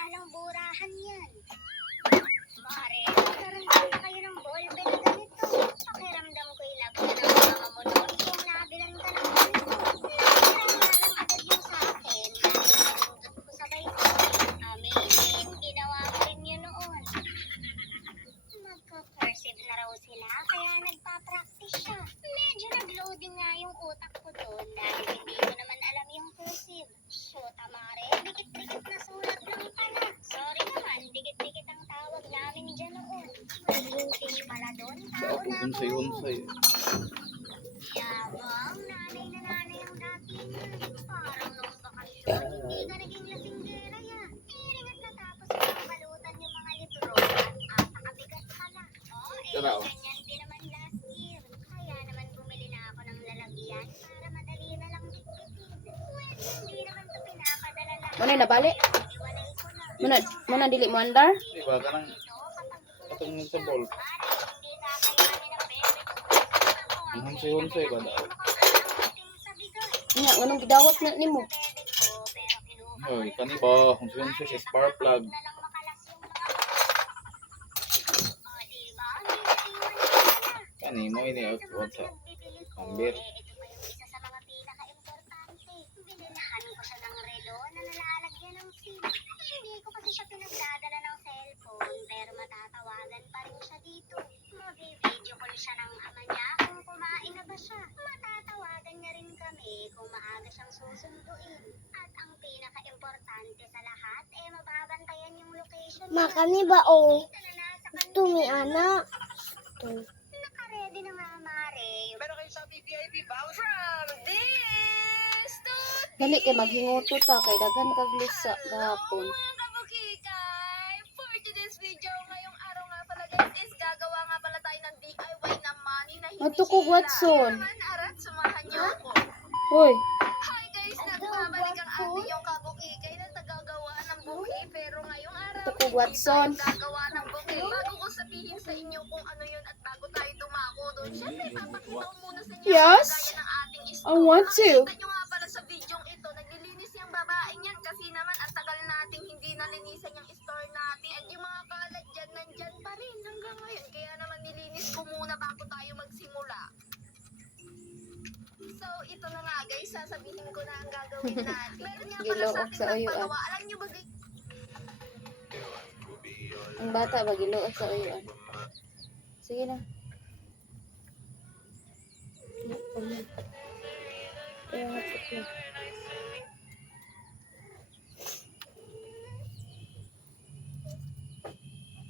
Samantalang burahan yan. Mare, nagkaroon na kayo ng ballpen na ganito. Pakiramdam ko ilap ka ng mama mo doon kung nabilan ka ng ganito. Nakita nga lang agad yung sa akin dahil napindot ko sabay ko. Amazing, ginawa ko rin yun noon. Magka-cursive na raw sila kaya nagpa-practice siya. Medyo nag-loading nga yung utak ko doon dahil hindi ko naman alam yung cursive. Shota mare, dikit-dikit na sulat lang pala. Sorry naman, dikit-dikit ang tawag namin dyan noon. May English pala doon, tao na ako. Hunsay-hunsay. Yabang, nanay na nanay ang dati niya. Parang nung bakasyon, hindi ka naging lasinggera ya. Piring at natapos mo ang balutan yung mga libro at apakabigat pala. Ganyan din naman last year. Kaya naman bumili na ako ng lalagyan para madali na lang bitbitin. Pwede hindi naman ito pinapadala lahat. Manay nabali? Iwalay ko na. Muna dili mo andar? Di ba ka nang patungin sa ball? Hindi na kailangan ng bebe ko. Ang hunsay-hunsay ba daw? Nya, anong gidawat na nimo? Hoy, kani ba? Hunsay-hunsay sa spark plug. Kani mo ini out sa ambit. Ito pa yung isa sa mga pinaka-importante. Binilhan ko siya ng relo na nalalagyan ng SIM. Hindi ko kasi siya pinagdadala ng cellphone pero matatawagan pa rin siya dito. Mabi-video call siya ng ama niya kung kumain na ba siya. Matatawagan niya rin kami kung maaga siyang susunduin. At ang pinaka-importante sa lahat mababantayan yung location niya. Makani ba o? Kita na nasa Gusto mi anak. Naka-ready na nga, Mare. Meron kayo sa BBIB voucher from this to Dali kay maghingoto ta kay daghan kag lisa gahapon. mga kabukikay. For today's video, ngayong araw nga pala guys, is gagawa nga pala tayo ng DIY na money na hindi Ato ko, Watson. Kaya naman, arat, samahan niyo ako. Hoy, Hi guys, nagbabalik ang ating yung kabukikay na tagagawa ng buhi. Pero ngayong araw, Ato ko, Watson. hindi tayo gagawa ng buhi. Bago ko sabihin sa inyo kung ano yun at bago tayo dumako doon, syempre papakita ko muna sa inyo Yes, ang gaya ng ating I want to. Nakikita nyo nga pala sa video ito, naglilinis yung babaeng yan kasi naman ang tagal nating hindi nalinisan yung store natin at yung mga kalat dyan nandyan pa rin hanggang ngayon. Kaya naman nilinis ko muna bago tayo magsimula. So, ito na nga guys, sasabihin ko na ang gagawin natin. Meron nga pala Gilook sa ating sa uyuan. magpagawa. Alam nyo ba guys, ang bata ba giluot sa uyuan? Sige na. Ayan,